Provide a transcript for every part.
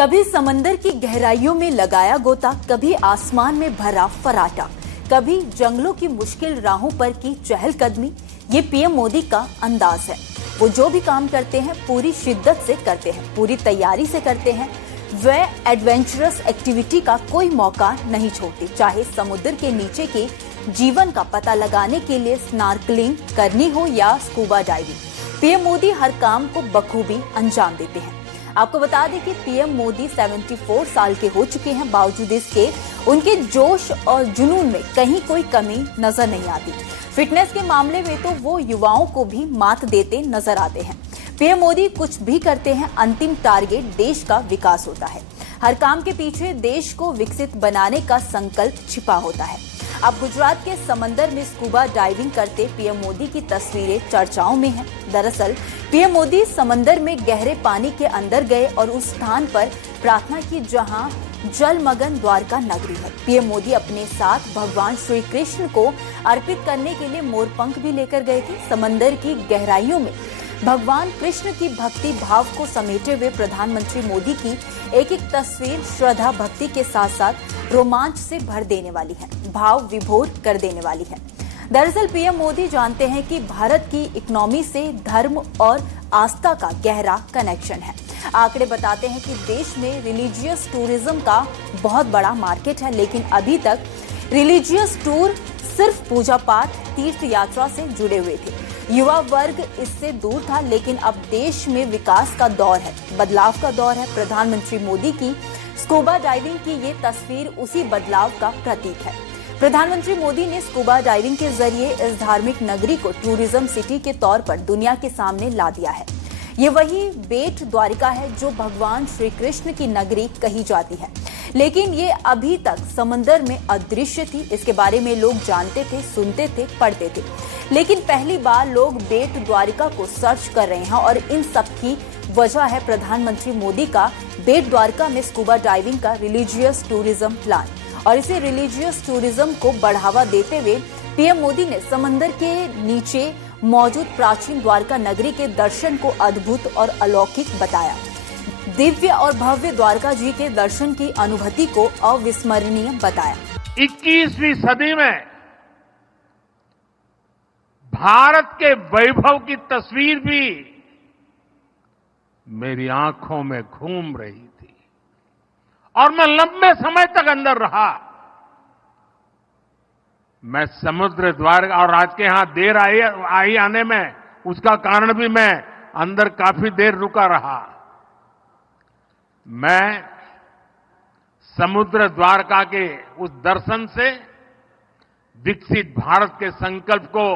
कभी समंदर की गहराइयों में लगाया गोता, कभी आसमान में भरा फराटा, कभी जंगलों की मुश्किल राहों पर की चहलकदमी। ये पीएम मोदी का अंदाज है। वो जो भी काम करते हैं पूरी शिद्दत से करते हैं, पूरी तैयारी से करते हैं। वह एडवेंचरस एक्टिविटी का कोई मौका नहीं छोड़ते, चाहे समुद्र के नीचे के जीवन का पता लगाने के लिए स्नॉर्कलिंग करनी हो या स्कूबा डाइविंग। पीएम मोदी हर काम को बखूबी अंजाम देते हैं। आपको बता दें कि पीएम मोदी 74 साल के हो चुके हैं, बावजूद इसके उनके जोश और जुनून में कहीं कोई कमी नजर नहीं आती। फिटनेस के मामले में तो वो युवाओं को भी मात देते नजर आते हैं। पीएम मोदी कुछ भी करते हैं, अंतिम टारगेट देश का विकास होता है। हर काम के पीछे देश को विकसित बनाने का संकल्प छिपा होता है। अब गुजरात के समंदर में स्कूबा डाइविंग करते पीएम मोदी की तस्वीरें चर्चाओं में हैं। दरअसल पीएम मोदी समंदर में गहरे पानी के अंदर गए और उस स्थान पर प्रार्थना की जहां जलमग्न द्वारका नगरी है। पीएम मोदी अपने साथ भगवान श्री कृष्ण को अर्पित करने के लिए मोरपंख भी लेकर गए थे। समंदर की गहराइयों में भगवान कृष्ण की भक्ति भाव को समेटे हुए प्रधानमंत्री मोदी की एक एक तस्वीर श्रद्धा भक्ति के साथ साथ रोमांच से भर देने वाली है, भाव विभोर कर देने वाली है। दरअसल पीएम मोदी जानते हैं कि भारत की इकोनॉमी से धर्म और आस्था का गहरा कनेक्शन है। आंकड़े बताते हैं कि देश में रिलीजियस टूरिज्म का बहुत बड़ा मार्केट है, लेकिन अभी तक रिलीजियस टूर सिर्फ पूजा पाठ तीर्थ यात्रा से जुड़े हुए थे। युवा वर्ग इससे दूर था, लेकिन अब देश में विकास का दौर है, बदलाव का दौर है। प्रधानमंत्री मोदी की स्कूबा डाइविंग की ये तस्वीर उसी बदलाव का प्रतीक है। प्रधानमंत्री मोदी ने स्कूबा डाइविंग के जरिए इस धार्मिक नगरी को टूरिज्म सिटी के तौर पर दुनिया के सामने ला दिया है। ये वही बेट द्वारिका है जो भगवान श्री कृष्ण की नगरी कही जाती है, लेकिन ये अभी तक समंदर में अदृश्य थी। इसके बारे में लोग जानते थे, सुनते थे, पढ़ते थे, लेकिन पहली बार लोग बेट द्वारिका को सर्च कर रहे हैं और इन सब की वजह है प्रधानमंत्री मोदी का बेट द्वारका में स्कूबा डाइविंग का रिलीजियस टूरिज्म प्लान। और इसे रिलीजियस टूरिज्म को बढ़ावा देते हुए पीएम मोदी ने समंदर के नीचे मौजूद प्राचीन द्वारका नगरी के दर्शन को अद्भुत और अलौकिक बताया। दिव्य और भव्य द्वारका जी के दर्शन की अनुभूति को अविस्मरणीय बताया। 21वीं सदी में भारत के वैभव की तस्वीर भी मेरी आंखों में घूम रही थी और मैं लंबे समय तक अंदर रहा। मैं समुद्र द्वार और आज के यहां देर आई आने में उसका कारण भी मैं अंदर काफी देर रुका रहा। मैं समुद्र द्वारका के उस दर्शन से विकसित भारत के संकल्प को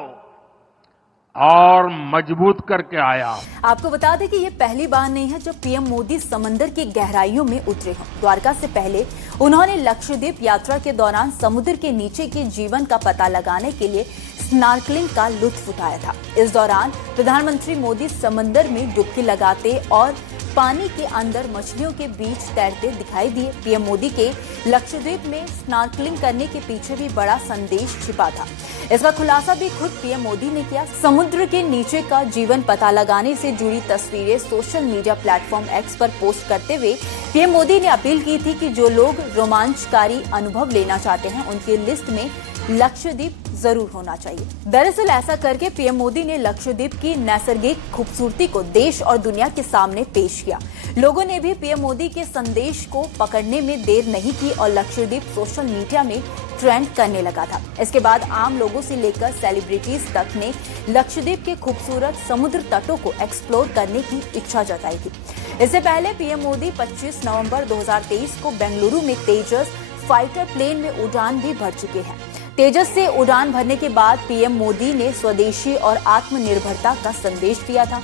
और मजबूत करके आया। आपको बता दें कि ये पहली बार नहीं है जब पीएम मोदी समंदर की गहराइयों में उतरे हों। द्वारका से पहले उन्होंने लक्षद्वीप यात्रा के दौरान समुद्र के नीचे के जीवन का पता लगाने के लिए स्नॉर्कलिंग का लुत्फ उठाया था। इस दौरान प्रधानमंत्री मोदी समंदर में डुबकी लगाते और पानी के अंदर मछलियों के बीच तैरते दिखाई दिए। पीएम मोदी के लक्षद्वीप में स्नॉर्कलिंग करने के पीछे भी बड़ा संदेश छिपा था। इसका खुलासा भी खुद पीएम मोदी ने किया। समुद्र के नीचे का जीवन पता लगाने से जुड़ी तस्वीरें सोशल मीडिया प्लेटफॉर्म एक्स पर पोस्ट करते हुए पीएम मोदी ने अपील की थी कि जो लोग रोमांचकारी अनुभव लेना चाहते हैं उनकी लिस्ट में लक्षद्वीप जरूर होना चाहिए। दरअसल ऐसा करके पीएम मोदी ने लक्षद्वीप की नैसर्गिक खूबसूरती को देश और दुनिया के सामने पेश किया। लोगों ने भी पीएम मोदी के संदेश को पकड़ने में देर नहीं की और लक्षद्वीप सोशल मीडिया में ट्रेंड करने लगा था। इसके बाद आम लोगों से लेकर सेलिब्रिटीज तक ने लक्षद्वीप के खूबसूरत समुद्र तटों को एक्सप्लोर करने की इच्छा जताई थी। इससे पहले पीएम मोदी 25 नवंबर 2023 को बेंगलुरु में तेजस फाइटर प्लेन में उड़ान भी भर चुके हैं। तेजस से उड़ान भरने के बाद पीएम मोदी ने स्वदेशी और आत्मनिर्भरता का संदेश दिया था।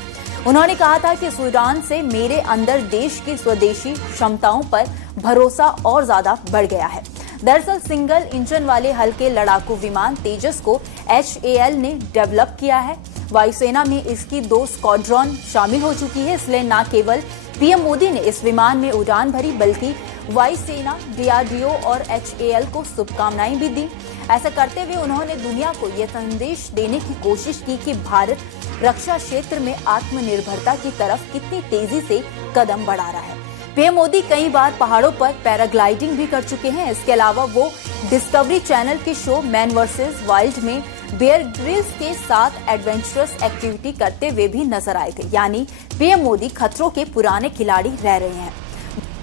उन्होंने कहा था कि इस उड़ान से मेरे अंदर देश की स्वदेशी क्षमताओं पर भरोसा और ज्यादा बढ़ गया है। दरअसल सिंगल इंजन वाले हल्के लड़ाकू विमान तेजस को HAL ने डेवलप किया है। वायुसेना में इसकी 2 स्क्वाड्रन शामिल हो चुकी है, इसलिए न केवल पीएम मोदी ने इस विमान में उड़ान भरी बल्कि वायुसेना, DRDO और HAL को शुभकामनाएं भी दी। ऐसा करते हुए उन्होंने दुनिया को यह संदेश देने की कोशिश की कि भारत रक्षा क्षेत्र में आत्मनिर्भरता की तरफ कितनी तेजी से कदम बढ़ा रहा है। पीएम मोदी कई बार पहाड़ों पर पैराग्लाइडिंग भी कर चुके हैं। इसके अलावा वो डिस्कवरी चैनल के शो मैन वर्सेस वाइल्ड में बेयर ग्रिल्स के साथ एडवेंचरस एक्टिविटी करते हुए भी नजर आए थे। यानी पीएम मोदी खतरों के पुराने खिलाड़ी रह रहे हैं।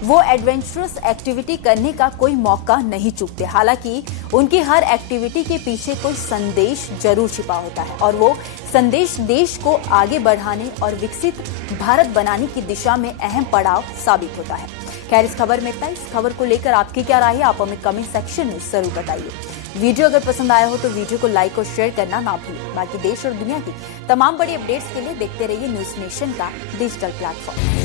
वो एडवेंचरस एक्टिविटी करने का कोई मौका नहीं चूकते। हालांकि उनकी हर एक्टिविटी के पीछे कोई संदेश जरूर छिपा होता है और वो संदेश देश को आगे बढ़ाने और विकसित भारत बनाने की दिशा में अहम पड़ाव साबित होता है। खैर, इस खबर में इतना। इस खबर को लेकर आपकी क्या राय है, आप हमें कमेंट सेक्शन में जरूर बताइए। वीडियो अगर पसंद आया हो तो वीडियो को लाइक और शेयर करना ना भूलें। बाकी देश और दुनिया की तमाम बड़ी अपडेट्स के लिए देखते रहिए न्यूज नेशन का डिजिटल प्लेटफॉर्म।